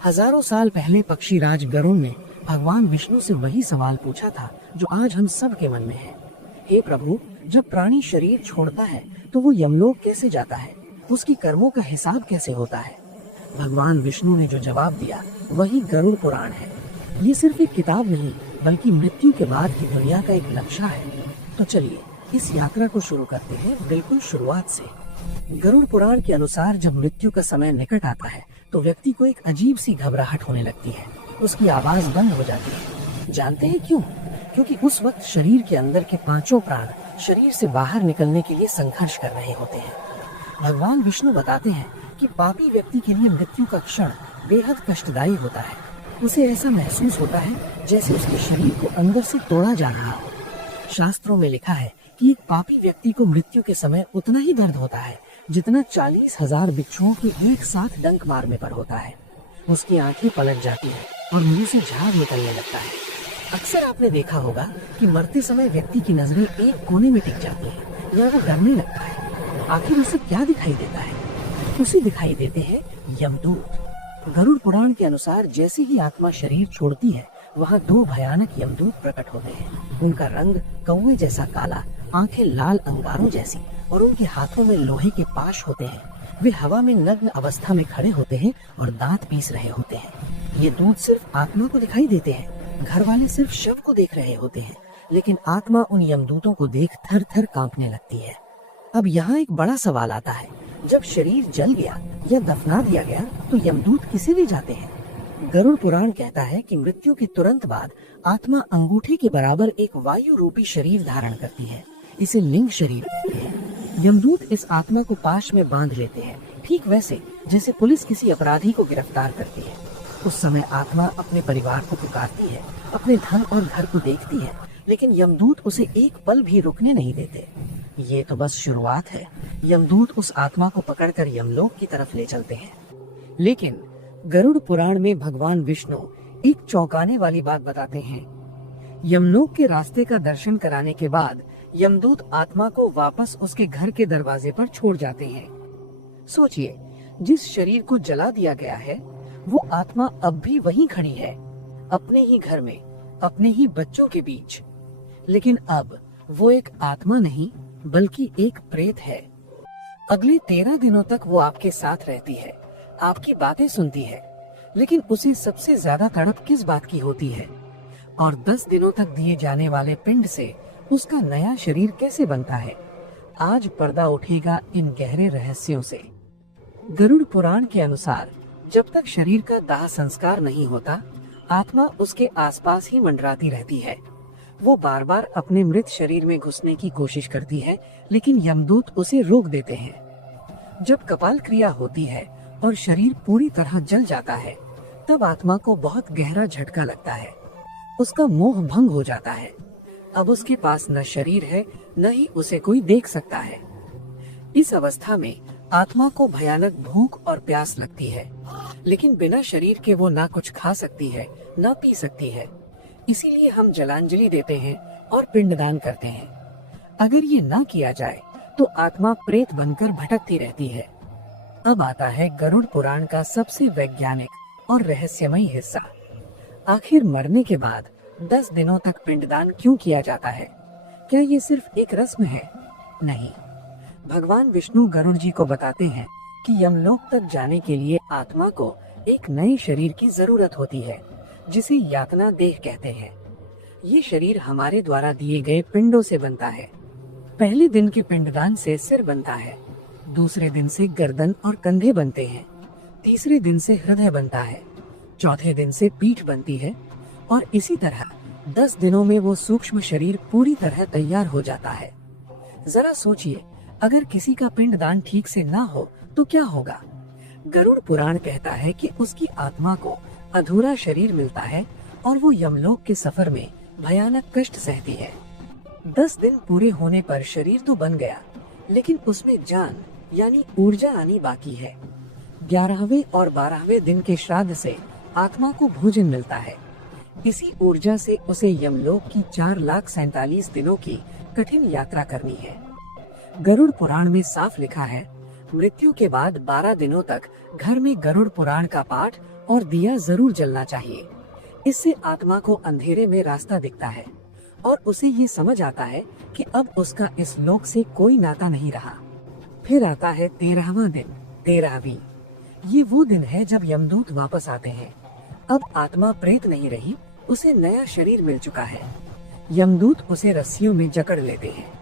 हजारों साल पहले पक्षीराज गरुड़ ने भगवान विष्णु से वही सवाल पूछा था जो आज हम सब के मन में है। हे प्रभु, जब प्राणी शरीर छोड़ता है तो वो यमलोक कैसे जाता है? उसकी कर्मों का हिसाब कैसे होता है? भगवान विष्णु ने जो जवाब दिया वही गरुड़ पुराण है। ये सिर्फ एक किताब नहीं बल्कि मृत्यु के बाद की दुनिया का एक नक्शा है। तो चलिए इस यात्रा को शुरू करते हैं बिल्कुल शुरुआत से। गरुड़ पुराण के अनुसार जब मृत्यु का समय निकट आता है तो व्यक्ति को एक अजीब सी घबराहट होने लगती है। उसकी आवाज बंद हो जाती है। जानते हैं क्यों? क्योंकि उस वक्त शरीर के अंदर के पांचों प्राण शरीर से बाहर निकलने के लिए संघर्ष कर रहे होते हैं। भगवान विष्णु बताते हैं कि पापी व्यक्ति के लिए मृत्यु का क्षण बेहद कष्टदायी होता है। उसे ऐसा महसूस होता है जैसे उसके शरीर को अंदर से तोड़ा जा रहा हो। शास्त्रों में लिखा है कि एक पापी व्यक्ति को मृत्यु के समय उतना ही दर्द होता है जितना 40,000 बिच्छुओं के एक साथ डंक मारने पर होता है। उसकी आंखें पलट जाती है और मुंह से झाग निकलने लगता है। अक्सर आपने देखा होगा कि मरते समय व्यक्ति की नजरें एक कोने में टिक जाती हैं या वो डरने लगता है। आखिर उसे क्या दिखाई देता है? उसे दिखाई देते हैं यमदूत। गरुड़ पुराण के अनुसार जैसे ही आत्मा शरीर छोड़ती है वहाँ दो भयानक यमदूत प्रकट होते हैं। उनका रंग कौवे जैसा काला, आंखें लाल अंगारों जैसी और उनके हाथों में लोहे के पाश होते हैं। वे हवा में नग्न अवस्था में खड़े होते हैं और दांत पीस रहे होते हैं। ये दूत सिर्फ आत्मा को दिखाई देते हैं। घर वाले सिर्फ शव को देख रहे होते हैं, लेकिन आत्मा उन यमदूतों को देख थर थर कांपने लगती है। अब यहाँ एक बड़ा सवाल आता है, जब शरीर जल गया या दफना दिया गया तो यमदूत किसे ले जाते हैं? गरुड़ पुराण कहता है कि मृत्यु के तुरंत बाद आत्मा अंगूठे के बराबर एक वायु रूपी शरीर धारण करती है। इसे लिंग शरीर कहते हैं। यमदूत इस आत्मा को पाश में बांध लेते हैं, ठीक वैसे जैसे पुलिस किसी अपराधी को गिरफ्तार करती है। उस समय आत्मा अपने परिवार को पुकारती है, अपने धन और घर को देखती है, लेकिन यमदूत उसे एक पल भी रुकने नहीं देते। ये तो बस शुरुआत है। यमदूत उस आत्मा को पकड़कर यमलोक की तरफ ले चलते हैं। लेकिन गरुड़ पुराण में भगवान विष्णु एक चौंकाने वाली बात बताते हैं। यमलोक के रास्ते का दर्शन कराने के बाद यमदूत आत्मा को वापस उसके घर के दरवाजे पर छोड़ जाते हैं। सोचिए, जिस शरीर को जला दिया गया है वो आत्मा अब भी वहीं खड़ी है, अपने ही घर में, अपने ही बच्चों के बीच। लेकिन अब वो एक आत्मा नहीं बल्कि एक प्रेत है। अगले 13 दिनों तक वो आपके साथ रहती है, आपकी बातें सुनती है, लेकिन उसे सबसे ज्यादा तड़प किस बात की होती है? और 10 दिनों तक दिए जाने वाले पिंड से उसका नया शरीर कैसे बनता है? आज पर्दा उठेगा इन गहरे रहस्यों से। गरुड़ पुराण के अनुसार जब तक शरीर का दाह संस्कार नहीं होता, आत्मा उसके आसपास ही मंडराती रहती है। वो बार बार अपने मृत शरीर में घुसने की कोशिश करती है, लेकिन यमदूत उसे रोक देते हैं। जब कपाल क्रिया होती है और शरीर पूरी तरह जल जाता है, तब आत्मा को बहुत गहरा झटका लगता है। उसका मोह भंग हो जाता है। अब उसके पास न शरीर है, न ही उसे कोई देख सकता है। इस अवस्था में आत्मा को भयानक भूख और प्यास लगती है, लेकिन बिना शरीर के वो ना कुछ खा सकती है, ना पी सकती है। इसीलिए हम जलांजलि देते हैं और पिंडदान करते हैं। अगर ये ना किया जाए तो आत्मा प्रेत बनकर भटकती रहती है। अब आता है गरुड़ पुराण का सबसे वैज्ञानिक और रहस्यमयी हिस्सा। आखिर मरने के बाद 10 दिनों तक पिंडदान क्यों किया जाता है? क्या ये सिर्फ एक रस्म है? नहीं। भगवान विष्णु गरुड़ जी को बताते हैं कि यमलोक तक जाने के लिए आत्मा को एक नए शरीर की जरूरत होती है, जिसे यातना देह कहते हैं। ये शरीर हमारे द्वारा दिए गए पिंडों से बनता है। पहले दिन के पिंडदान से सिर बनता है, दूसरे दिन से गर्दन और कंधे बनते हैं, तीसरे दिन से हृदय बनता है, चौथे दिन से पीठ बनती है और इसी तरह 10 दिनों में वो सूक्ष्म शरीर पूरी तरह तैयार हो जाता है। जरा सोचिए, अगर किसी का पिंडदान ठीक से ना हो तो क्या होगा? गरुड़ पुराण कहता है कि उसकी आत्मा को अधूरा शरीर मिलता है और वो यमलोक के सफर में भयानक कष्ट सहती है। 10 दिन पूरे होने पर शरीर तो बन गया, लेकिन उसमें जान यानी ऊर्जा आनी बाकी है। 11वें और 12वें दिन के श्राद्ध से आत्मा को भोजन मिलता है। इसी ऊर्जा से उसे यमलोक की 4,47,000 दिनों की कठिन यात्रा करनी है। गरुड़ पुराण में साफ लिखा है, मृत्यु के बाद 12 दिनों तक घर में गरुड़ पुराण का पाठ और दिया जरूर जलना चाहिए। इससे आत्मा को अंधेरे में रास्ता दिखता है और उसे ये समझ आता है कि अब उसका इस लोक से कोई नाता नहीं रहा। फिर आता है 13वां दिन, 13वीं। ये वो दिन है जब यमदूत वापस आते हैं। अब आत्मा प्रेत नहीं रही, उसे नया शरीर मिल चुका है। यमदूत उसे रस्सियों में जकड़ लेते हैं।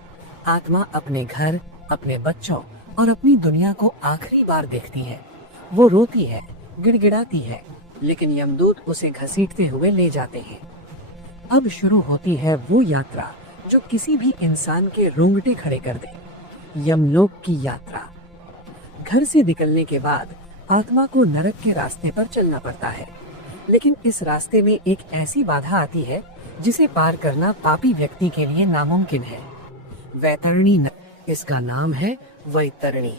आत्मा अपने घर, अपने बच्चों और अपनी दुनिया को आखिरी बार देखती है। वो रोती है, गिड़गिड़ाती है, लेकिन यमदूत उसे घसीटते हुए ले जाते हैं। अब शुरू होती है वो यात्रा जो किसी भी इंसान के रोंगटे खड़े कर दे, यमलोक की यात्रा। घर से निकलने के बाद आत्मा को नरक के रास्ते पर चलना पड़ता है, लेकिन इस रास्ते में एक ऐसी बाधा आती है जिसे पार करना पापी व्यक्ति के लिए नामुमकिन है। वैतरणी नदी, इसका नाम है वैतरणी।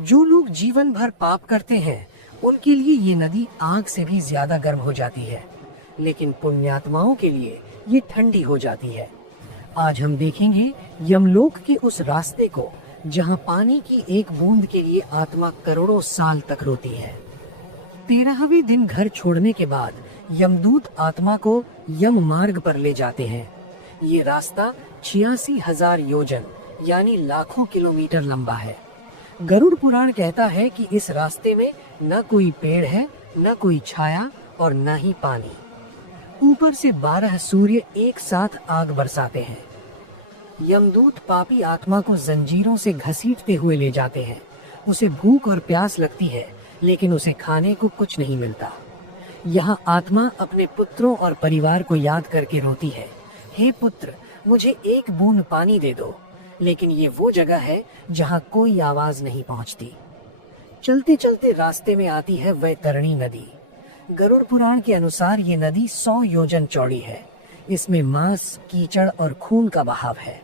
जो लोग जीवन भर पाप करते हैं उनके लिए ये नदी आग से भी ज्यादा गर्म हो जाती है, लेकिन पुण्यात्माओं के लिए ये ठंडी हो जाती है। आज हम देखेंगे यमलोक के उस रास्ते को जहाँ पानी की एक बूंद के लिए आत्मा करोड़ों साल तक रोती है। 13वें दिन घर छोड़ने के बाद यमदूत आत्मा को यम मार्ग पर ले जाते हैं। ये रास्ता 86,000 योजन यानी लाखों किलोमीटर लंबा है। गरुड़ पुराण कहता है कि इस रास्ते में न कोई पेड़ है, न कोई छाया और न ही पानी। ऊपर से 12 सूर्य एक साथ आग बरसाते हैं। यमदूत पापी आत्मा को जंजीरों से घसीटते हुए ले जाते हैं। उसे भूख और प्यास लगती है, लेकिन उसे खाने को कुछ नहीं मिलता। यहाँ आत्मा अपने पुत्रों और परिवार को याद करके रोती है, हे पुत्र, मुझे एक बूंद पानी दे दो। लेकिन ये वो जगह है जहाँ कोई आवाज नहीं पहुँचती। चलते चलते रास्ते में आती है वैतरणी नदी। गरुड़ पुराण के अनुसार ये नदी 100 योजन चौड़ी है। इसमें मांस, कीचड़ और खून का बहाव है।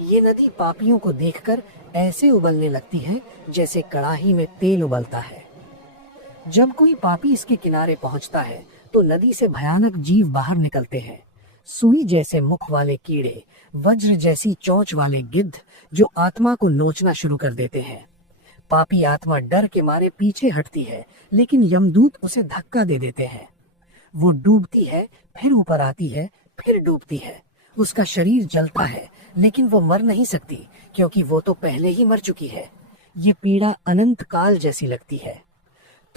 ये नदी पापियों को देखकर ऐसे उबलने लगती है जैसे कड़ाही में तेल उबलता है। जब कोई पापी इसके किनारे पहुंचता है तो नदी से भयानक जीव बाहर निकलते हैं। सुई जैसे मुख वाले कीड़े, वज्र जैसी चोंच वाले गिद्ध जो आत्मा को नोचना शुरू कर देते हैं। पापी आत्मा डर के मारे पीछे हटती है, लेकिन यमदूत उसे धक्का दे देते हैं। वो डूबती है, फिर ऊपर आती है, फिर डूबती है। उसका शरीर जलता है, लेकिन वो मर नहीं सकती क्योंकि वो तो पहले ही मर चुकी है। ये पीड़ा अनंत काल जैसी लगती है।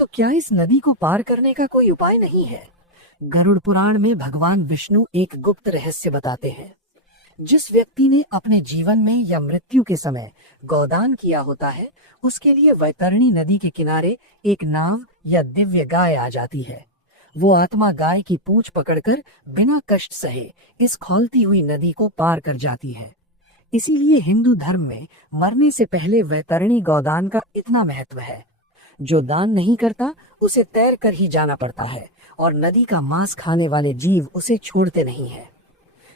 तो क्या इस नदी को पार करने का कोई उपाय नहीं है? गरुड़ पुराण में भगवान विष्णु एक गुप्त रहस्य बताते हैं। जिस व्यक्ति ने अपने जीवन में या मृत्यु के समय गोदान किया होता है, उसके लिए वैतरणी नदी के किनारे एक नाव या दिव्य गाय आ जाती है। वो आत्मा गाय की पूंछ पकड़कर बिना कष्ट सहे इस खौलती हुई नदी को पार कर जाती है। इसीलिए हिंदू धर्म में मरने से पहले वैतरणी गोदान का इतना महत्व है। जो दान नहीं करता उसे तैर कर ही जाना पड़ता है और नदी का मांस खाने वाले जीव उसे छोड़ते नहीं है।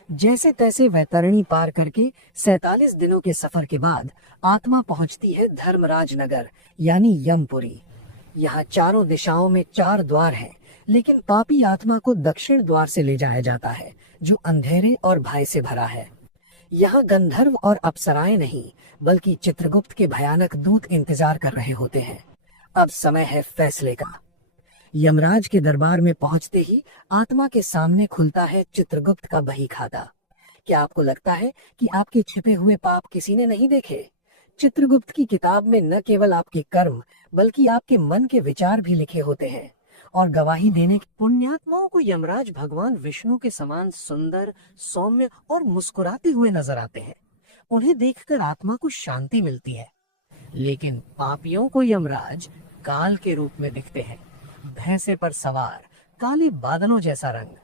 जैसे तैसे वैतरणी पार करके 47 दिनों के सफर के बाद आत्मा पहुंचती है धर्मराज नगर यानी यमपुरी। यहाँ चारों दिशाओं में 4 द्वार हैं, लेकिन पापी आत्मा को दक्षिण द्वार से ले जाया जाता है जो अंधेरे और भय से भरा है। यहाँ गंधर्व और अप्सराएं नहीं, बल्कि चित्रगुप्त के भयानक दूत इंतजार कर रहे होते हैं। अब समय है फैसले का। यमराज के दरबार में पहुंचते ही आत्मा के सामने खुलता है चित्रगुप्त का बही खाता। क्या आपको लगता है कि आपके छिपे हुए पाप किसी ने नहीं देखे? चित्रगुप्त की किताब में न केवल आपके कर्म बल्कि आपके मन के विचार भी लिखे होते हैं और गवाही देने के पुण्यात्माओं को यमराज भगवान विष्णु के समान सुंदर, सौम्य और मुस्कुराते हुए नजर आते हैं। उन्हें देखकर आत्मा को शांति मिलती है। लेकिन पापियों को यमराज काल के रूप में दिखते हैं। भैंसे पर सवार, काले बादलों जैसा रंग,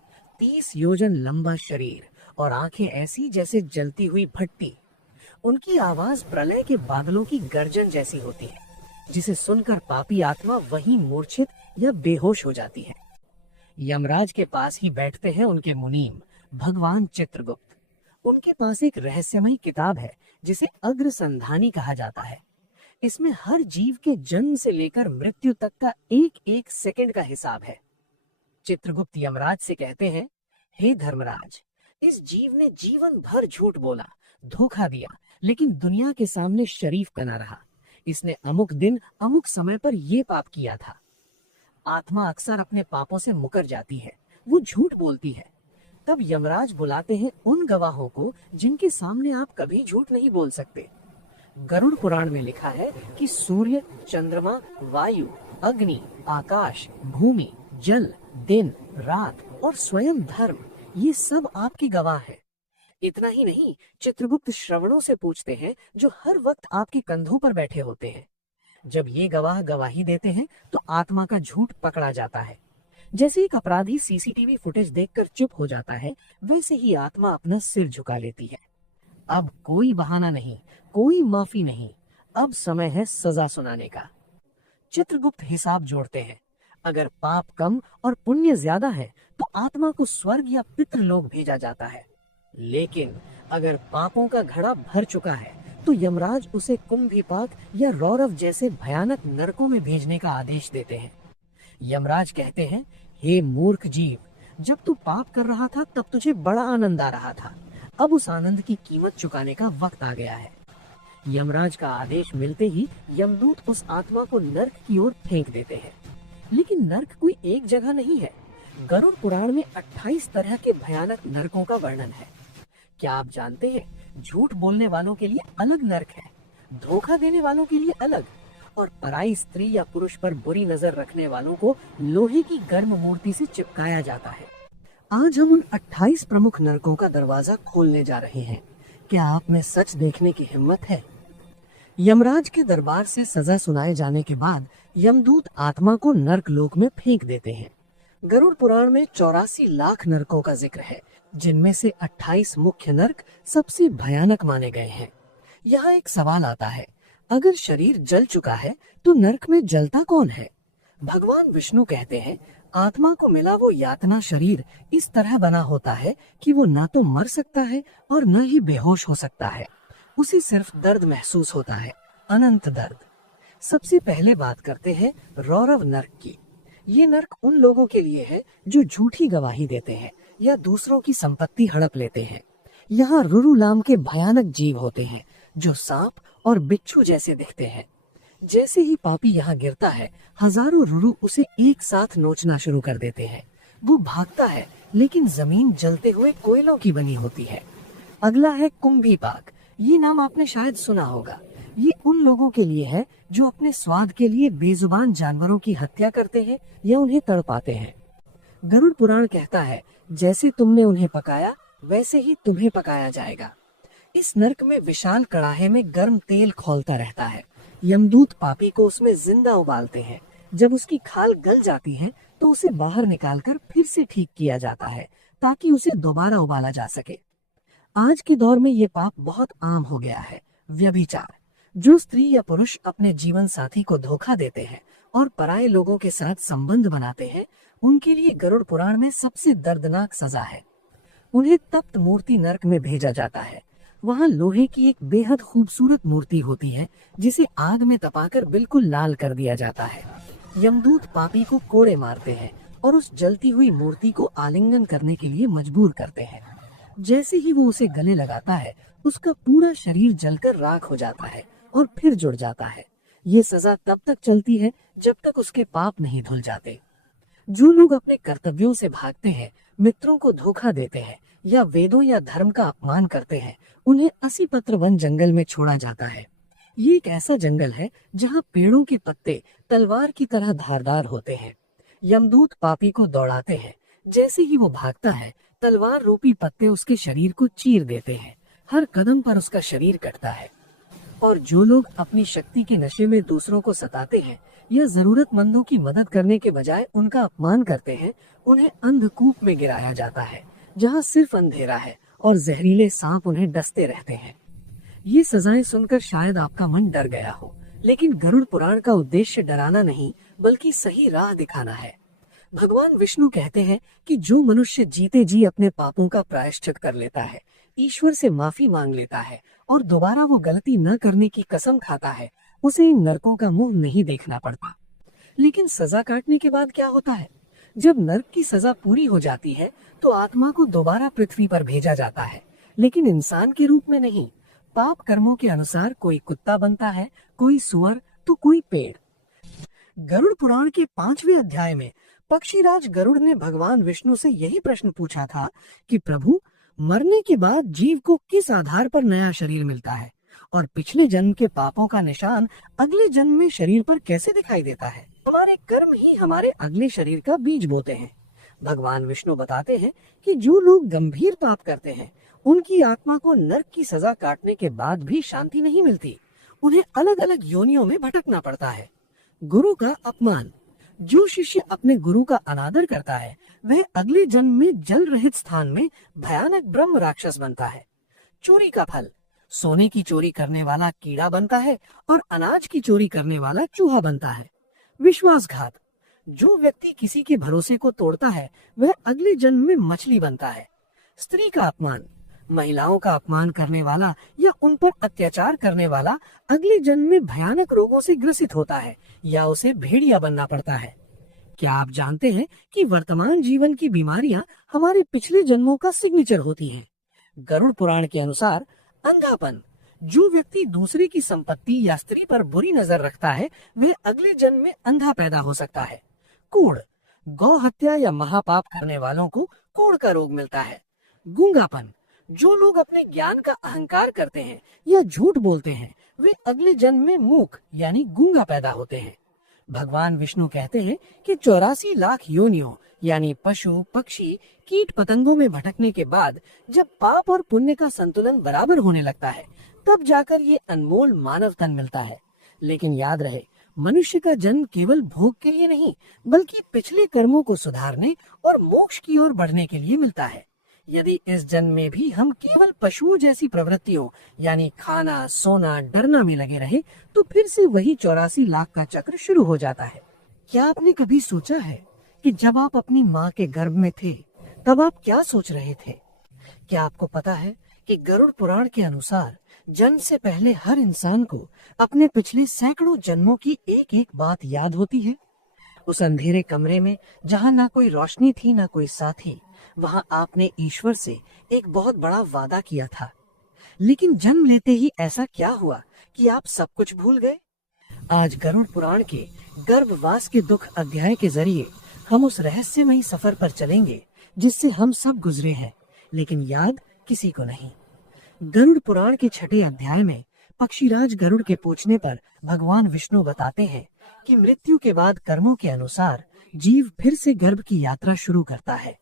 30 योजन लंबा शरीर और आंखें ऐसी जैसे जलती हुई भट्टी। उनकी आवाज प्रलय के बादलों की गर्जन जैसी होती है, जिसे सुनकर पापी आत्मा वहीं मूर्छित या बेहोश हो जाती है। यमराज के पास ही बैठते हैं उनके मुनीम भगवान चित्रगुप्त। उनके पास एक रहस्यमयी किताब है जिसे अग्रसंधानी कहा जाता है। इसमें हर जीव के जन्म से लेकर मृत्यु तक का एक एक सेकंड का हिसाब है। चित्रगुप्त यमराज से कहते हैं, हे धर्मराज, इस जीव ने जीवन भर झूठ बोला, धोखा दिया, लेकिन दुनिया के सामने शरीफ बना रहा। इसने अमुक दिन अमुक समय पर ये पाप किया था। आत्मा अक्सर अपने पापों से मुकर जाती है, वो झूठ बोलती है। तब यमराज बुलाते हैं उन गवाहों को जिनके सामने आप कभी झूठ नहीं बोल सकते। गरुड़ पुराण में लिखा है कि सूर्य, चंद्रमा, वायु, अग्नि, आकाश, भूमि, जल, दिन, रात और स्वयं धर्म, ये सब आपके गवाह हैं। इतना ही नहीं, चित्रगुप्त श्रवणों से पूछते हैं जो हर वक्त आपके कंधों पर बैठे होते हैं। जब ये गवाह गवाही देते हैं तो आत्मा का झूठ पकड़ा जाता है। जैसे एक अपराधी सीसीटीवी फुटेज देखकर चुप हो जाता है, वैसे ही आत्मा अपना सिर झुका लेती है। अब कोई बहाना नहीं, कोई माफी नहीं, अब समय है सजा सुनाने का। चित्रगुप्त हिसाब जोड़ते हैं। अगर पाप कम और पुण्य ज्यादा है तो आत्मा को स्वर्ग या पितृलोक भेजा जाता है। लेकिन अगर पापों का घड़ा भर चुका है तो यमराज उसे कुंभीपाक या रौरव जैसे भयानक नरकों में भेजने का आदेश देते हैं। यमराज कहते हैं, हे मूर्ख जीव, जब तू पाप कर रहा था तब तुझे बड़ा आनंद आ रहा था, अब उस आनंद की कीमत चुकाने का वक्त आ गया है। यमराज का आदेश मिलते ही यमदूत उस आत्मा को नर्क की ओर फेंक देते हैं। लेकिन नर्क कोई एक जगह नहीं है। गरुड़ पुराण में 28 तरह के भयानक नरकों का वर्णन है। क्या आप जानते हैं, झूठ बोलने वालों के लिए अलग नर्क है, धोखा देने वालों के लिए अलग, और पराई स्त्री या पुरुष पर बुरी नजर रखने वालों को लोहे की गर्म मूर्ति से चिपकाया जाता है। आज हम उन 28 प्रमुख नरकों का दरवाजा खोलने जा रहे हैं। क्या आप में सच देखने की हिम्मत है? यमराज के दरबार से सजा सुनाए जाने के बाद यमदूत आत्मा को नर्क लोक में फेंक देते हैं। गरुड़ पुराण में 84 लाख नरकों का जिक्र है, जिनमें से 28 मुख्य नरक सबसे भयानक माने गए हैं। यहाँ एक सवाल आता है, अगर शरीर जल चुका है तो नरक में जलता कौन है? भगवान विष्णु कहते हैं, आत्मा को मिला वो यातना शरीर इस तरह बना होता है कि वो ना तो मर सकता है और न ही बेहोश हो सकता है। उसे सिर्फ दर्द महसूस होता है, अनंत दर्द। सबसे पहले बात करते हैं रौरव नर्क की। ये नर्क उन लोगों के लिए है जो झूठी गवाही देते हैं या दूसरों की संपत्ति हड़प लेते हैं। यहाँ रुरुलाम के भयानक जीव होते हैं जो सांप और बिच्छू जैसे दिखते हैं। जैसे ही पापी यहाँ गिरता है, हजारों रुरु उसे एक साथ नोचना शुरू कर देते हैं। वो भागता है, लेकिन जमीन जलते हुए कोयलों की बनी होती है। अगला है कुंभीपाक। ये नाम आपने शायद सुना होगा। ये उन लोगों के लिए है जो अपने स्वाद के लिए बेजुबान जानवरों की हत्या करते हैं या उन्हें तड़पाते हैं। गरुड़ पुराण कहता है, जैसे तुमने उन्हें पकाया वैसे ही तुम्हें पकाया जाएगा। इस नरक में विशाल कड़ाहे में गर्म तेल खौलता रहता है। यमदूत पापी को उसमें जिंदा उबालते हैं। जब उसकी खाल गल जाती है तो उसे बाहर निकालकर फिर से ठीक किया जाता है ताकि उसे दोबारा उबाला जा सके। आज के दौर में ये पाप बहुत आम हो गया है, व्यभिचार। जो स्त्री या पुरुष अपने जीवन साथी को धोखा देते हैं और पराये लोगों के साथ संबंध बनाते हैं, उनके लिए गरुड़ पुराण में सबसे दर्दनाक सजा है। उन्हें तप्त मूर्ति नरक में भेजा जाता है। वहाँ लोहे की एक बेहद खूबसूरत मूर्ति होती है जिसे आग में तपाकर बिल्कुल लाल कर दिया जाता है। यमदूत पापी को कोड़े मारते हैं और उस जलती हुई मूर्ति को आलिंगन करने के लिए मजबूर करते हैं। जैसे ही वो उसे गले लगाता है, उसका पूरा शरीर जलकर राख हो जाता है और फिर जुड़ जाता है। ये सजा तब तक चलती है जब तक उसके पाप नहीं धुल जाते। जो लोग अपने कर्तव्यों से भागते हैं, मित्रों को धोखा देते हैं या वेदों या धर्म का अपमान करते हैं, उन्हें 80 पत्र वन जंगल में छोड़ा जाता है। ये एक ऐसा जंगल है जहाँ पेड़ों के पत्ते तलवार की तरह धारदार होते हैं। यमदूत पापी को दौड़ाते हैं। जैसे ही वो भागता है, तलवार रूपी पत्ते उसके शरीर को चीर देते हैं। हर कदम पर उसका शरीर कटता है। और जो लोग अपनी शक्ति के नशे में दूसरों को सताते हैं या जरूरतमंदों की मदद करने के बजाय उनका अपमान करते हैं, उन्हें अंधकूप में गिराया जाता है जहाँ सिर्फ अंधेरा है और जहरीले सांप उन्हें डसते रहते हैं। ये सजाएं सुनकर शायद आपका मन डर गया हो, लेकिन गरुड़ पुराण का उद्देश्य डराना नहीं बल्कि सही राह दिखाना है। भगवान विष्णु कहते हैं कि जो मनुष्य जीते जी अपने पापों का प्रायश्चित कर लेता है, ईश्वर से माफी मांग लेता है और दोबारा वो गलती न करने की कसम खाता है, उसे इन नरकों का मुंह नहीं देखना पड़ता। लेकिन सजा काटने के बाद क्या होता है? जब नरक की सजा पूरी हो जाती है तो आत्मा को दोबारा पृथ्वी पर भेजा जाता है, लेकिन इंसान के रूप में नहीं। पाप कर्मों के अनुसार कोई कुत्ता बनता है, कोई सुअर तो कोई पेड़। गरुड़ पुराण के 5वें अध्याय में पक्षीराज गरुड़ ने भगवान विष्णु से यही प्रश्न पूछा था कि प्रभु, मरने के बाद जीव को किस आधार पर नया शरीर मिलता है और पिछले जन्म के पापों का निशान अगले जन्म में शरीर पर कैसे दिखाई देता है। हमारे कर्म ही हमारे अगले शरीर का बीज बोते हैं। भगवान विष्णु बताते हैं कि जो लोग गंभीर पाप करते हैं उनकी आत्मा को नरक की सजा काटने के बाद भी शांति नहीं मिलती। उन्हें अलग अलग योनियों में भटकना पड़ता है। गुरु का अपमान। जो शिष्य अपने गुरु का अनादर करता है वह अगले जन्म में जल रहित स्थान में भयानक ब्रह्म राक्षस बनता है। चोरी का फल। सोने की चोरी करने वाला कीड़ा बनता है और अनाज की चोरी करने वाला चूहा बनता है। विश्वासघात। जो व्यक्ति किसी के भरोसे को तोड़ता है वह अगले जन्म में मछली बनता है। स्त्री का अपमान। महिलाओं का अपमान करने वाला या उन पर अत्याचार करने वाला अगले जन्म में भयानक रोगों से ग्रसित होता है या उसे भेड़िया बनना पड़ता है। क्या आप जानते हैं कि वर्तमान जीवन की बीमारियां हमारे पिछले जन्मों का सिग्नेचर होती हैं? गरुड़ पुराण के अनुसार अंधापन। जो व्यक्ति दूसरे की संपत्ति या स्त्री पर बुरी नजर रखता है वह अगले जन्म में अंधा पैदा हो सकता है। कूड़। गौ हत्या या महापाप करने वालों को कूड़ का रोग मिलता है। गूंगापन। जो लोग अपने ज्ञान का अहंकार करते हैं या झूठ बोलते हैं वे अगले जन्म में मूक यानी गूंगा पैदा होते हैं। भगवान विष्णु कहते हैं कि 84 लाख योनियों यानी पशु, पक्षी, कीट पतंगों में भटकने के बाद जब पाप और पुण्य का संतुलन बराबर होने लगता है तब जाकर ये अनमोल मानव तन मिलता है। लेकिन याद रहे, मनुष्य का जन्म केवल भोग के लिए नहीं बल्कि पिछले कर्मों को सुधारने और मोक्ष की ओर बढ़ने के लिए मिलता है। यदि इस जन्म में भी हम केवल पशुओं जैसी प्रवृत्तियों यानी खाना, सोना, डरना में लगे रहे तो फिर से वही 84 लाख का चक्र शुरू हो जाता है। क्या आपने कभी सोचा है कि जब आप अपनी माँ के गर्भ में थे तब आप क्या सोच रहे थे? क्या आपको पता है कि गरुड़ पुराण के अनुसार जन्म से पहले हर इंसान को अपने पिछले सैकड़ों जन्मों की एक एक बात याद होती है? उस अंधेरे कमरे में जहाँ ना कोई रोशनी थी ना कोई साथी, वहाँ आपने ईश्वर से एक बहुत बड़ा वादा किया था। लेकिन जन्म लेते ही ऐसा क्या हुआ कि आप सब कुछ भूल गए? आज गरुड़ पुराण के गर्भवास के दुख अध्याय के जरिए हम उस रहस्यमयी सफर पर चलेंगे जिससे हम सब गुजरे हैं, लेकिन याद किसी को नहीं। गरुड़ पुराण के 6ठे अध्याय में पक्षीराज गरुड़ के पूछने पर भगवान विष्णु बताते हैं कि मृत्यु के बाद कर्मों के अनुसार जीव फिर से गर्भ की यात्रा शुरू करता है।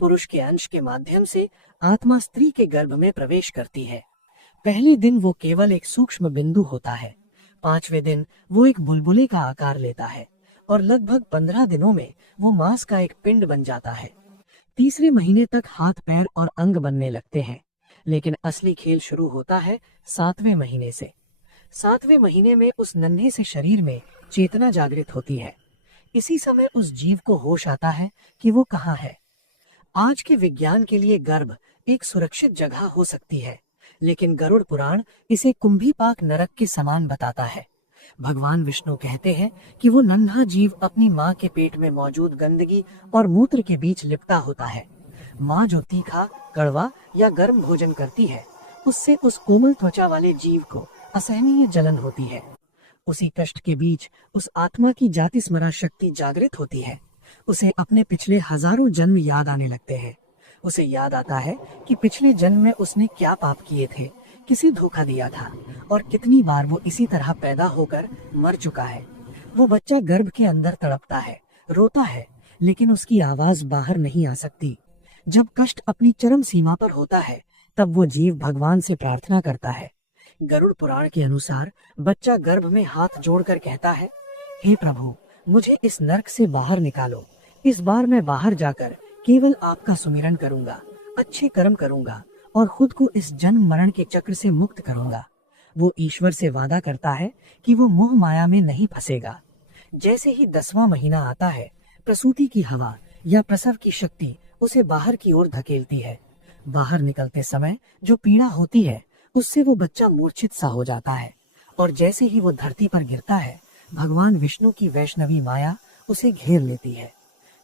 पुरुष के अंश के माध्यम से आत्मा स्त्री के गर्भ में प्रवेश करती है। पहले दिन वो केवल एक सूक्ष्म बिंदु होता है। 5वें दिन वो एक बुलबुले का आकार लेता है और लगभग 15 दिनों में वो मांस का एक पिंड बन जाता है। तीसरे महीने तक हाथ, पैर और अंग बनने लगते हैं, लेकिन असली खेल शुरू होता है 7वें महीने से। 7वें महीने में उस नन्हे से शरीर में चेतना जागृत होती है। इसी समय उस जीव को होश आता है कि वो कहाँ है। आज के विज्ञान के लिए गर्भ एक सुरक्षित जगह हो सकती है, लेकिन गरुड़ पुराण इसे कुंभीपाक नरक के समान बताता है। भगवान विष्णु कहते हैं कि वो नन्हा जीव अपनी माँ के पेट में मौजूद गंदगी और मूत्र के बीच लिपटा होता है। माँ जो तीखा, कड़वा या गर्म भोजन करती है उससे उस कोमल त्वचा वाले जीव को असहनीय जलन होती है। उसी कष्ट के बीच उस आत्मा की जाति स्मरण शक्ति जागृत होती है। उसे अपने पिछले हजारों जन्म याद आने लगते हैं। उसे याद आता है कि पिछले जन्म में उसने क्या पाप किए थे, किसे धोखा दिया था और कितनी बार वो इसी तरह पैदा होकर मर चुका है। वो बच्चा गर्भ के अंदर तड़पता है, रोता है, लेकिन उसकी आवाज बाहर नहीं आ सकती। जब कष्ट अपनी चरम सीमा पर होता है तब वो जीव भगवान से प्रार्थना करता है। गरुड़ पुराण के अनुसार बच्चा गर्भ में हाथ जोड़कर कहता है, हे प्रभु, मुझे इस नरक से बाहर निकालो। इस बार मैं बाहर जाकर केवल आपका सुमिरन करूंगा, अच्छे कर्म करूंगा और खुद को इस जन्म मरण के चक्र से मुक्त करूंगा। वो ईश्वर से वादा करता है कि वो मोह माया में नहीं फंसेगा। जैसे ही 10वां महीना आता है, प्रसूति की हवा या प्रसव की शक्ति उसे बाहर की ओर धकेलती है। बाहर निकलते समय जो पीड़ा होती है उससे वो बच्चा मूर्छित सा हो जाता है और जैसे ही वो धरती पर गिरता है भगवान विष्णु की वैष्णवी माया उसे घेर लेती है।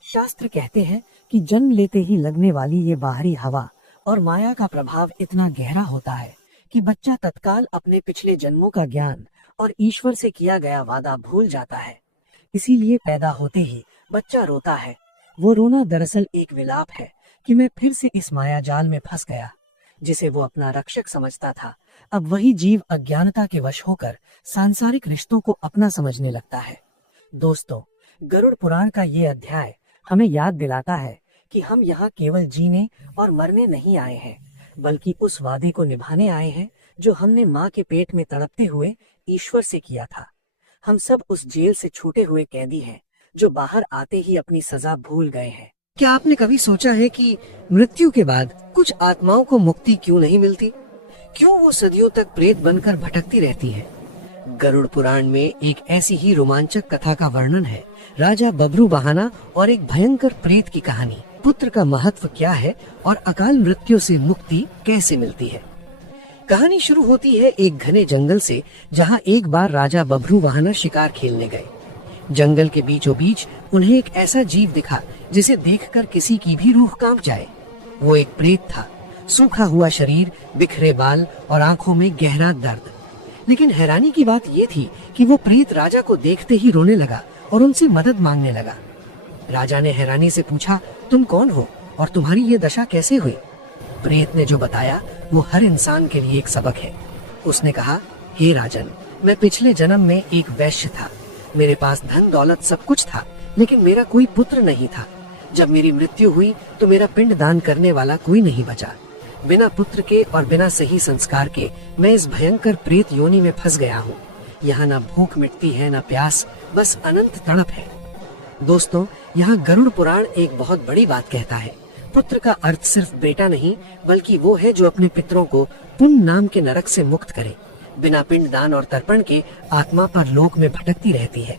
शास्त्र कहते हैं कि जन्म लेते ही लगने वाली ये बाहरी हवा और माया का प्रभाव इतना गहरा होता है कि बच्चा तत्काल अपने पिछले जन्मों का ज्ञान और ईश्वर से किया गया वादा भूल जाता है। इसीलिए पैदा होते ही बच्चा रोता है। वो रोना दरअसल एक विलाप है कि मैं फिर से इस माया जाल में फंस गया, जिसे वो अपना रक्षक समझता था। अब वही जीव अज्ञानता के वश होकर सांसारिक रिश्तों को अपना समझने लगता है। दोस्तों, गरुड़ पुराण का ये अध्याय हमें याद दिलाता है कि हम यहाँ केवल जीने और मरने नहीं आए हैं, बल्कि उस वादे को निभाने आए हैं जो हमने माँ के पेट में तड़पते हुए ईश्वर से किया था। हम सब उस जेल से छूटे हुए कैदी हैं जो बाहर आते ही अपनी सजा भूल गए हैं। क्या आपने कभी सोचा है कि मृत्यु के बाद कुछ आत्माओं को मुक्ति क्यों नहीं मिलती? क्यों वो सदियों तक प्रेत बनकर भटकती रहती है? गरुड़ पुराण में एक ऐसी ही रोमांचक कथा का वर्णन है, राजा बभरू वाहना और एक भयंकर प्रेत की कहानी। पुत्र का महत्व क्या है और अकाल मृत्यु से मुक्ति कैसे मिलती है? कहानी शुरू होती है एक घने जंगल से, जहाँ एक बार राजा बभरू वाहना शिकार खेलने गए। जंगल के बीचों बीच उन्हें एक ऐसा जीव दिखा जिसे देखकर किसी की भी रूह कांप जाए। वो एक प्रेत था, सूखा हुआ शरीर, बिखरे बाल और आंखों में गहरा दर्द। लेकिन हैरानी की बात ये थी कि वो प्रेत राजा को देखते ही रोने लगा और उनसे मदद मांगने लगा। राजा ने हैरानी से पूछा, तुम कौन हो और तुम्हारी ये दशा कैसे हुई? प्रेत ने जो बताया वो हर इंसान के लिए एक सबक है। उसने कहा, हे राजन, मैं पिछले जन्म में एक वैश्य था। मेरे पास धन दौलत सब कुछ था, लेकिन मेरा कोई पुत्र नहीं था। जब मेरी मृत्यु हुई तो मेरा पिंड दान करने वाला कोई नहीं बचा। बिना पुत्र के और बिना सही संस्कार के मैं इस भयंकर प्रेत योनि में फंस गया हूँ। यहाँ ना भूख मिटती है, ना प्यास, बस अनंत तड़प है। दोस्तों, यहाँ गरुड़ पुराण एक बहुत बड़ी बात कहता है। पुत्र का अर्थ सिर्फ बेटा नहीं, बल्कि वो है जो अपने पितरों को पुण्य नाम के नरक से मुक्त करे। बिना पिंड दान और तर्पण के आत्मा पर लोक में भटकती रहती है।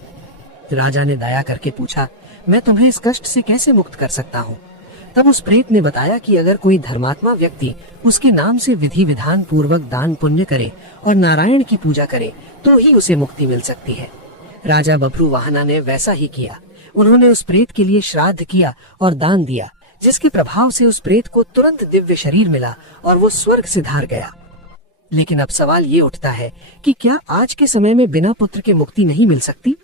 राजा ने दया करके पूछा, मैं तुम्हें इस कष्ट से कैसे मुक्त कर सकता हूँ? तब उस प्रेत ने बताया कि अगर कोई धर्मात्मा व्यक्ति उसके नाम से विधि विधान पूर्वक दान पुण्य करे और नारायण की पूजा करे तो ही उसे मुक्ति मिल सकती है। राजा बभरू वाहना ने वैसा ही किया। उन्होंने उस प्रेत के लिए श्राद्ध किया और दान दिया, जिसके प्रभाव से उस प्रेत को तुरंत दिव्य शरीर मिला और वो स्वर्ग सिधार गया। लेकिन अब सवाल ये उठता है कि क्या आज के समय में बिना पुत्र के मुक्ति नहीं मिल सकती?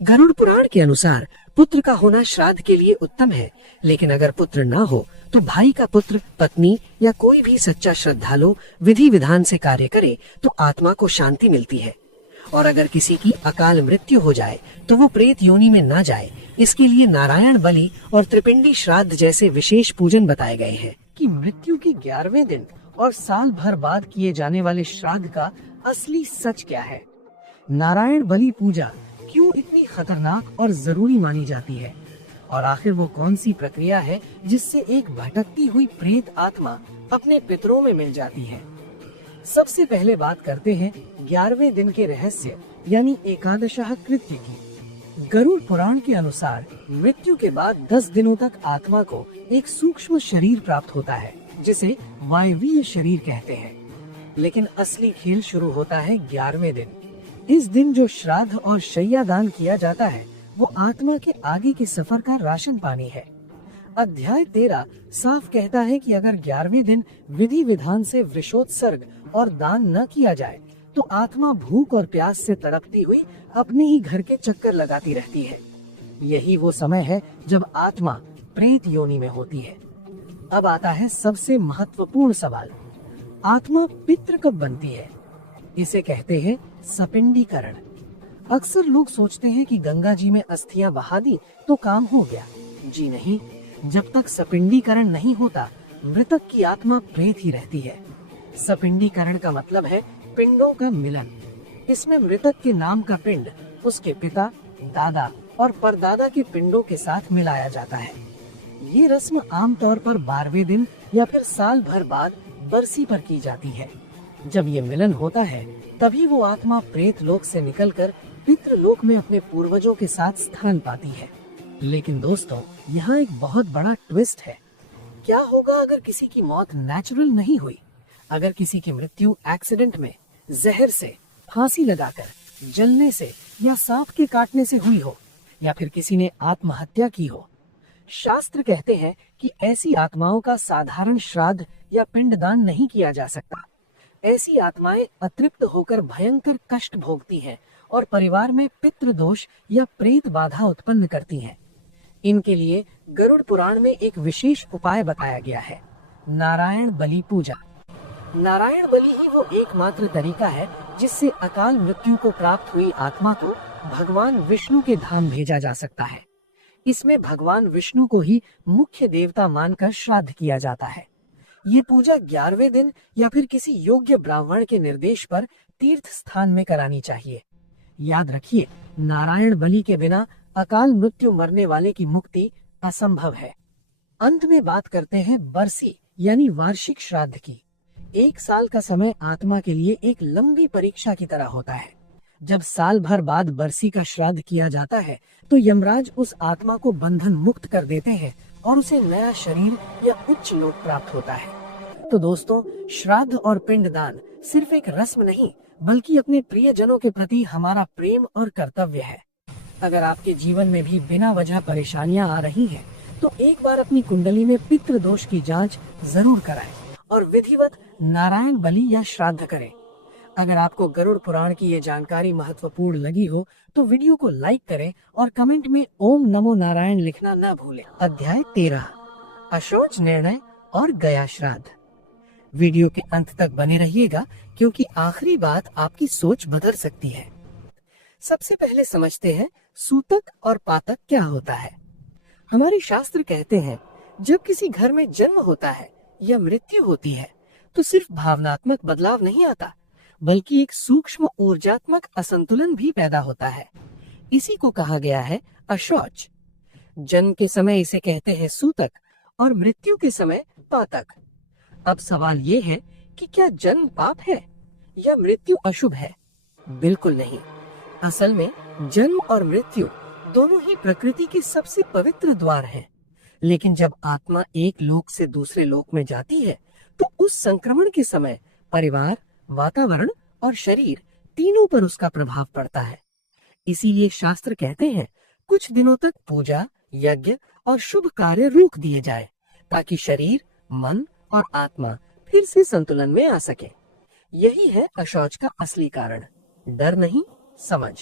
गरुड़ पुराण के अनुसार पुत्र का होना श्राद्ध के लिए उत्तम है, लेकिन अगर पुत्र ना हो तो भाई का पुत्र, पत्नी या कोई भी सच्चा श्रद्धालु विधि विधान से कार्य करे तो आत्मा को शांति मिलती है। और अगर किसी की अकाल मृत्यु हो जाए तो वो प्रेत योनि में ना जाए, इसके लिए नारायण बलि और त्रिपिंडी श्राद्ध जैसे विशेष पूजन बताए गए हैं। कि मृत्यु के 11वें दिन और साल भर बाद किए जाने वाले श्राद्ध का असली सच क्या है? नारायण बलि पूजा क्यों इतनी खतरनाक और जरूरी मानी जाती है? और आखिर वो कौन सी प्रक्रिया है जिससे एक भटकती हुई प्रेत आत्मा अपने पितरों में मिल जाती है? सबसे पहले बात करते हैं 11वें दिन के रहस्य यानी एकादशाह कृत्य की। गरुड़ पुराण के अनुसार मृत्यु के बाद 10 दिनों तक आत्मा को एक सूक्ष्म शरीर प्राप्त होता है, जिसे वायवीय शरीर कहते हैं। लेकिन असली खेल शुरू होता है 11वें दिन। इस दिन जो श्राद्ध और शय्या दान किया जाता है वो आत्मा के आगे के सफर का राशन पानी है। अध्याय 13 साफ कहता है कि अगर 11वें दिन विधि विधान से वृषोत्सर्ग और दान न किया जाए तो आत्मा भूख और प्यास से तड़पती हुई अपने ही घर के चक्कर लगाती रहती है। यही वो समय है जब आत्मा प्रेत योनि में होती है। अब आता है सबसे महत्वपूर्ण सवाल, आत्मा पितृ कब बनती है? इसे कहते हैं सपिंडीकरण। अक्सर लोग सोचते हैं कि गंगा जी में अस्थियां बहा दी तो काम हो गया। जी नहीं, जब तक सपिंडीकरण नहीं होता मृतक की आत्मा प्रेत ही रहती है। सपिंडीकरण का मतलब है पिंडों का मिलन। इसमें मृतक के नाम का पिंड उसके पिता, दादा और परदादा के पिंडों के साथ मिलाया जाता है। ये रस्म आमतौर पर 12वें दिन या फिर साल भर बाद बरसी पर की जाती है। जब ये मिलन होता है तभी वो आत्मा प्रेत लोक से निकलकर पितृलोक में अपने पूर्वजों के साथ स्थान पाती है। लेकिन दोस्तों, यहाँ एक बहुत बड़ा ट्विस्ट है। क्या होगा अगर किसी की मौत नेचुरल नहीं हुई? अगर किसी की मृत्यु एक्सीडेंट में, जहर से, फांसी लगाकर, जलने से या सांप के काटने से हुई हो, या फिर किसी ने आत्महत्या की हो? शास्त्र कहते हैं कि ऐसी आत्माओं का साधारण श्राद्ध या पिंडदान नहीं किया जा सकता। ऐसी आत्माएं अतृप्त होकर भयंकर कष्ट भोगती हैं और परिवार में पितृदोष या प्रेत बाधा उत्पन्न करती हैं। इनके लिए गरुड़ पुराण में एक विशेष उपाय बताया गया है, नारायण बलि पूजा। नारायण बलि ही वो एकमात्र तरीका है जिससे अकाल मृत्यु को प्राप्त हुई आत्मा को भगवान विष्णु के धाम भेजा जा सकता है। इसमें भगवान विष्णु को ही मुख्य देवता मानकर श्राद्ध किया जाता है। ये पूजा 11वें दिन या फिर किसी योग्य ब्राह्मण के निर्देश पर तीर्थ स्थान में करानी चाहिए। याद रखिए, नारायण बलि के बिना अकाल मृत्यु मरने वाले की मुक्ति असंभव है। अंत में बात करते हैं बरसी यानी वार्षिक श्राद्ध की। 1 साल का समय आत्मा के लिए एक लंबी परीक्षा की तरह होता है। जब साल भर बाद बरसी का श्राद्ध किया जाता है तो यमराज उस आत्मा को बंधन मुक्त कर देते हैं और उसे नया शरीर या उच्च लोक प्राप्त होता है। तो दोस्तों, श्राद्ध और पिंडदान सिर्फ एक रस्म नहीं बल्कि अपने प्रियजनों के प्रति हमारा प्रेम और कर्तव्य है। अगर आपके जीवन में भी बिना वजह परेशानियां आ रही हैं, तो एक बार अपनी कुंडली में पितृ दोष की जांच जरूर कराएं और विधिवत नारायण बलि या श्राद्ध करें। अगर आपको गरुड़ पुराण की ये जानकारी महत्वपूर्ण लगी हो तो वीडियो को लाइक करें और कमेंट में ओम नमो नारायण लिखना न भूलें। अध्याय 13, अशौच निर्णय और गया श्राद्ध। वीडियो के अंत तक बने रहिएगा क्योंकि आखिरी बात आपकी सोच बदल सकती है। सबसे पहले समझते हैं सूतक और पातक क्या होता है। हमारे शास्त्र कहते हैं जब किसी घर में जन्म होता है या मृत्यु होती है तो सिर्फ भावनात्मक बदलाव नहीं आता बल्कि एक सूक्ष्म ऊर्जात्मक असंतुलन भी पैदा होता है। इसी को कहा गया है अशौच। जन्म के समय इसे कहते हैं सूतक और मृत्यु के समय पातक। अब सवाल ये है कि क्या जन्म पाप है या मृत्यु अशुभ है? बिल्कुल नहीं। असल में जन्म और मृत्यु दोनों ही प्रकृति के सबसे पवित्र द्वार हैं। लेकिन जब आत्मा एक लोक से दूसरे लोक में जाती है तो उस संक्रमण के समय परिवार, वातावरण और शरीर तीनों पर उसका प्रभाव पड़ता है। इसीलिए शास्त्र कहते हैं कुछ दिनों तक पूजा, यज्ञ और शुभ कार्य रोक दिए जाए ताकि शरीर, मन और आत्मा फिर से संतुलन में आ सके। यही है अशौच का असली कारण, डर नहीं, समझ।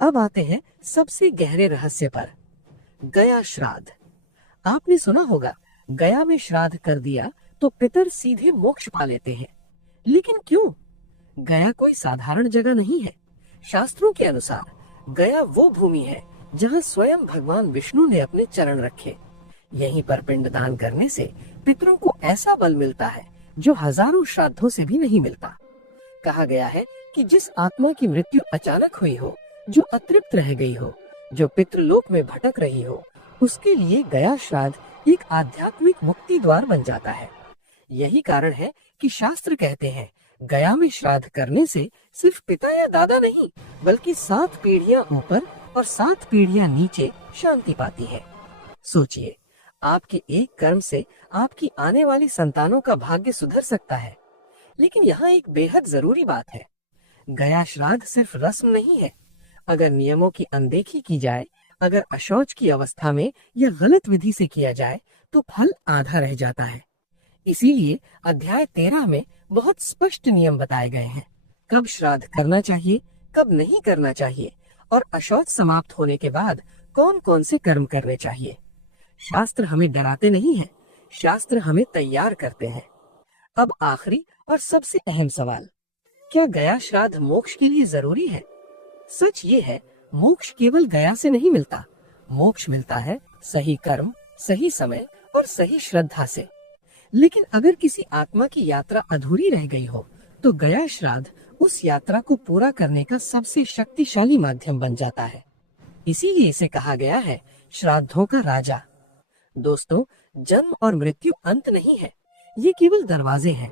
अब आते हैं सबसे गहरे रहस्य पर, गया श्राद्ध। आपने सुना होगा गया में श्राद्ध कर दिया तो पितर सीधे मोक्ष पा लेते हैं। लेकिन क्यों? गया कोई साधारण जगह नहीं है। शास्त्रों के अनुसार गया वो भूमि है जहाँ स्वयं भगवान विष्णु ने अपने चरण रखे। यहीं पर पिंडदान करने से पितरों को ऐसा बल मिलता है जो हजारों श्राद्धों से भी नहीं मिलता। कहा गया है कि जिस आत्मा की मृत्यु अचानक हुई हो, जो अतृप्त रह गई हो, जो पितृलोक में भटक रही हो, उसके लिए गया श्राद्ध एक आध्यात्मिक मुक्ति द्वार बन जाता है। यही कारण है कि शास्त्र कहते हैं गया में श्राद्ध करने से सिर्फ पिता या दादा नहीं बल्कि 7 पीढ़ियां ऊपर और 7 पीढ़ियां नीचे शांति पाती है। सोचिए, आपके एक कर्म से आपकी आने वाली संतानों का भाग्य सुधर सकता है। लेकिन यहाँ एक बेहद जरूरी बात है, गया श्राद्ध सिर्फ रस्म नहीं है। अगर नियमों की अनदेखी की जाए, अगर अशौच की अवस्था में या गलत विधि से किया जाए तो फल आधा रह जाता है। इसीलिए अध्याय 13 में बहुत स्पष्ट नियम बताए गए हैं, कब श्राद्ध करना चाहिए, कब नहीं करना चाहिए और अशौच समाप्त होने के बाद कौन कौन से कर्म करने चाहिए। शास्त्र हमें डराते नहीं हैं, शास्त्र हमें तैयार करते हैं। अब आखिरी और सबसे अहम सवाल, क्या गया श्राद्ध मोक्ष के लिए जरूरी है? सच ये है, मोक्ष केवल गया से नहीं मिलता। मोक्ष मिलता है सही कर्म, सही समय और सही श्रद्धा से। लेकिन अगर किसी आत्मा की यात्रा अधूरी रह गई हो तो गया श्राद्ध उस यात्रा को पूरा करने का सबसे शक्तिशाली माध्यम बन जाता है। इसीलिए इसे कहा गया है श्राद्धों का राजा। दोस्तों, जन्म और मृत्यु अंत नहीं है, ये केवल दरवाजे हैं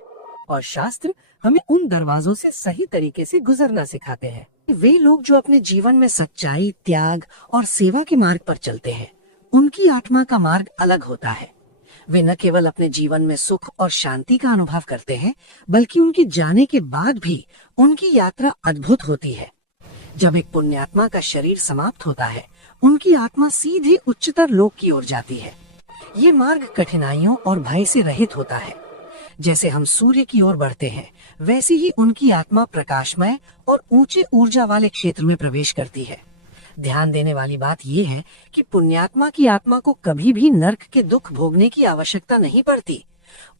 और शास्त्र हमें उन दरवाजों से सही तरीके से गुजरना सिखाते हैं। वे लोग जो अपने जीवन में सच्चाई, त्याग और सेवा के मार्ग पर चलते हैं, उनकी आत्मा का मार्ग अलग होता है। वे न केवल अपने जीवन में सुख और शांति का अनुभव करते हैं बल्कि उनके जाने के बाद भी उनकी यात्रा अद्भुत होती है। जब एक पुण्यात्मा का शरीर समाप्त होता है, उनकी आत्मा सीधे उच्चतर लोक की ओर जाती है। ये मार्ग कठिनाइयों और भय से रहित होता है। जैसे हम सूर्य की ओर बढ़ते हैं, वैसे ही उनकी आत्मा प्रकाशमय और ऊंचे ऊर्जा वाले क्षेत्र में प्रवेश करती है। ध्यान देने वाली बात यह है कि पुण्यात्मा की आत्मा को कभी भी नर्क के दुख भोगने की आवश्यकता नहीं पड़ती।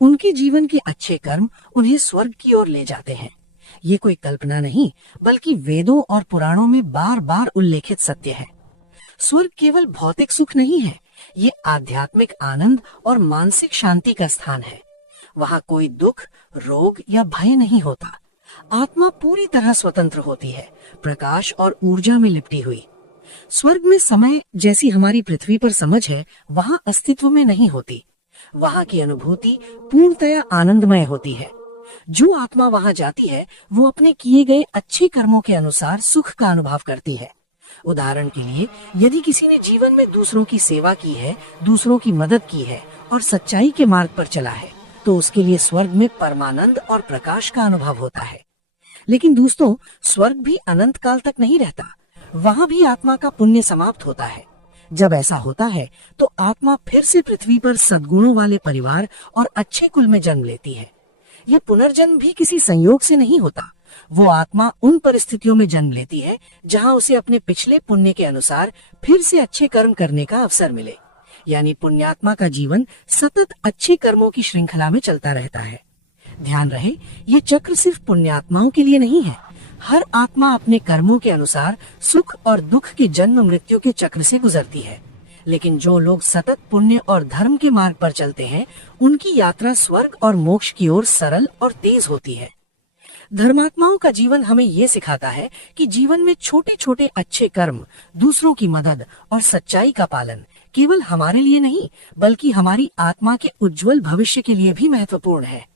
उनके जीवन के अच्छे कर्म उन्हें स्वर्ग की ओर ले जाते हैं। ये कोई कल्पना नहीं, बल्कि वेदों और पुराणों में बार बार उल्लेखित सत्य है। स्वर्ग केवल भौतिक सुख नहीं है, ये आध्यात्मिक आनंद और मानसिक शांति का स्थान है। वहाँ कोई दुख, रोग या भय नहीं होता। आत्मा पूरी तरह स्वतंत्र होती है, प्रकाश और ऊर्जा में लिपटी हुई। स्वर्ग में समय जैसी हमारी पृथ्वी पर समझ है, वहाँ अस्तित्व में नहीं होती। वहाँ की अनुभूति पूर्णतया आनंदमय होती है। जो आत्मा वहाँ जाती है, वो अपने किए गए अच्छे कर्मों के अनुसार सुख का अनुभव करती है। उदाहरण के लिए, यदि किसी ने जीवन में दूसरों की सेवा की है, दूसरों की मदद की है और सच्चाई के मार्ग पर चला है, तो उसके लिए स्वर्ग में परमानंद और प्रकाश का अनुभव होता है। लेकिन दोस्तों, स्वर्ग भी अनंत काल तक नहीं रहता। वहाँ भी आत्मा का पुण्य समाप्त होता है। जब ऐसा होता है, तो आत्मा फिर से पृथ्वी पर सद्गुणों वाले परिवार और अच्छे कुल में जन्म लेती है। यह पुनर्जन्म भी किसी संयोग से नहीं होता। वो आत्मा उन परिस्थितियों में जन्म लेती है जहाँ उसे अपने पिछले पुण्य के अनुसार फिर से अच्छे कर्म करने का अवसर मिले। यानी पुण्यात्मा का जीवन सतत अच्छे कर्मों की श्रृंखला में चलता रहता है। ध्यान रहे, ये चक्र सिर्फ पुण्यात्माओं के लिए नहीं है। हर आत्मा अपने कर्मों के अनुसार सुख और दुख के जन्म मृत्यु के चक्र से गुजरती है। लेकिन जो लोग सतत पुण्य और धर्म के मार्ग पर चलते हैं, उनकी यात्रा स्वर्ग और मोक्ष की ओर सरल और तेज होती है। धर्मात्माओं का जीवन हमें ये सिखाता है कि जीवन में छोटे छोटे अच्छे कर्म, दूसरों की मदद और सच्चाई का पालन केवल हमारे लिए नहीं, बल्कि हमारी आत्मा के उज्जवल भविष्य के लिए भी महत्वपूर्ण है।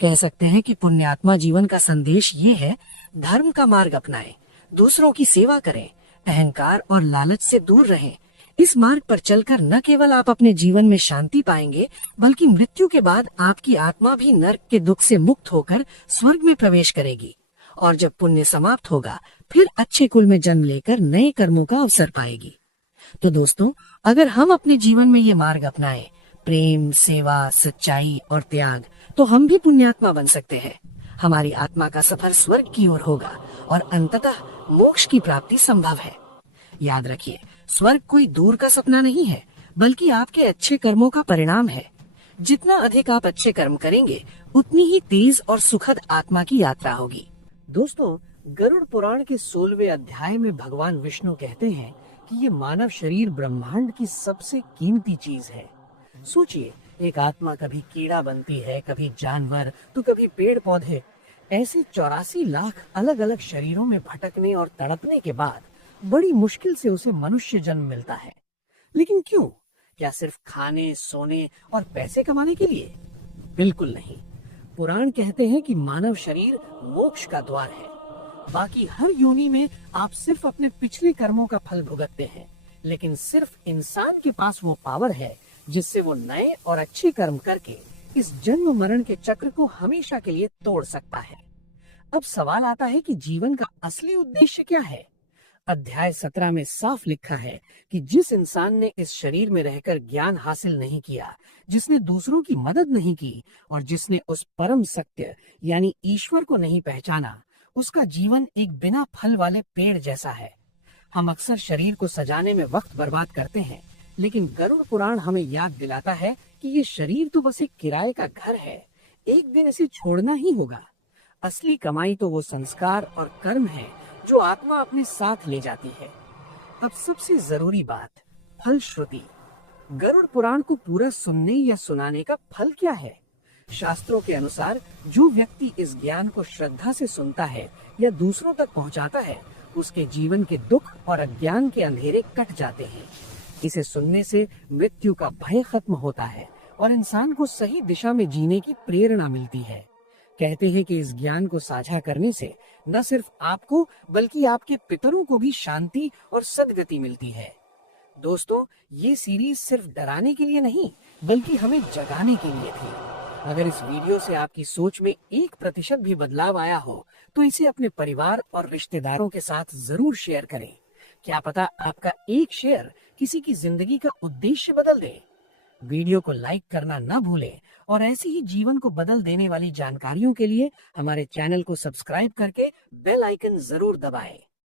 कह सकते हैं कि पुण्यात्मा जीवन का संदेश ये है: धर्म का मार्ग अपनाएं, दूसरों की सेवा करें, अहंकार और लालच से दूर रहें। इस मार्ग पर चलकर न केवल आप अपने जीवन में शांति पाएंगे, बल्कि मृत्यु के बाद आपकी आत्मा भी नर्क के दुख से मुक्त होकर स्वर्ग में प्रवेश करेगी। और जब पुण्य समाप्त होगा, फिर अच्छे कुल में जन्म लेकर नए कर्मों का अवसर पाएगी। तो दोस्तों, अगर हम अपने जीवन में ये मार्ग अपनाएं, प्रेम, सेवा, सच्चाई और त्याग, तो हम भी पुण्यात्मा बन सकते हैं। हमारी आत्मा का सफर स्वर्ग की ओर होगा और अंततः मोक्ष की प्राप्ति संभव है। याद रखिए, स्वर्ग कोई दूर का सपना नहीं है, बल्कि आपके अच्छे कर्मों का परिणाम है। जितना अधिक आप अच्छे कर्म करेंगे, उतनी ही तेज और सुखद आत्मा की यात्रा होगी। दोस्तों, गरुड़ पुराण के 16वें अध्याय में भगवान विष्णु कहते हैं कि ये मानव शरीर ब्रह्मांड की सबसे कीमती चीज है। सोचिए, एक आत्मा कभी कीड़ा बनती है, कभी जानवर, तो कभी पेड़ पौधे। ऐसे 84 लाख अलग अलग शरीरों में भटकने और तड़पने के बाद बड़ी मुश्किल से उसे मनुष्य जन्म मिलता है। लेकिन क्यों? क्या सिर्फ खाने, सोने और पैसे कमाने के लिए? बिल्कुल नहीं। पुराण कहते हैं कि मानव शरीर मोक्ष का द्वार है। बाकी हर योनि में आप सिर्फ अपने पिछले कर्मों का फल भुगतते हैं, लेकिन सिर्फ इंसान के पास वो पावर है जिससे वो नए और अच्छे कर्म करके इस जन्म मरण के चक्र को हमेशा के लिए तोड़ सकता है। अब सवाल आता है कि जीवन का असली उद्देश्य क्या है? अध्याय 17 में साफ लिखा है कि जिस इंसान ने इस शरीर में रहकर ज्ञान हासिल नहीं किया, जिसने दूसरों की मदद नहीं की और जिसने उस परम सत्य यानी ईश्वर को नहीं पहचाना, उसका जीवन एक बिना फल वाले पेड़ जैसा है। हम अक्सर शरीर को सजाने में वक्त बर्बाद करते हैं, लेकिन गरुड़ पुराण हमें याद दिलाता है कि ये शरीर तो बस एक किराए का घर है। एक दिन इसे छोड़ना ही होगा। असली कमाई तो वो संस्कार और कर्म है जो आत्मा अपने साथ ले जाती है। अब सबसे जरूरी बात, फलश्रुति। गरुड़ पुराण को पूरा सुनने या सुनाने का फल क्या है? शास्त्रों के अनुसार जो व्यक्ति इस ज्ञान को श्रद्धा से सुनता है या दूसरों तक पहुंचाता है, उसके जीवन के दुख और अज्ञान के अंधेरे कट जाते हैं। इसे सुनने से मृत्यु का भय खत्म होता है और इंसान को सही दिशा में जीने की प्रेरणा मिलती है। कहते हैं कि इस ज्ञान को साझा करने से न सिर्फ आपको, बल्कि आपके पितरों को भी शांति और सद्गति मिलती है। दोस्तों, ये सीरीज सिर्फ डराने के लिए नहीं, बल्कि हमें जगाने के लिए थी। अगर इस वीडियो से आपकी सोच में 1% भी बदलाव आया हो, तो इसे अपने परिवार और रिश्तेदारों के साथ जरूर शेयर करें। क्या पता आपका एक शेयर किसी की जिंदगी का उद्देश्य बदल दे। वीडियो को लाइक करना न भूलें और ऐसी ही जीवन को बदल देने वाली जानकारियों के लिए हमारे चैनल को सब्सक्राइब करके बेल आइकन जरूर दबाएं।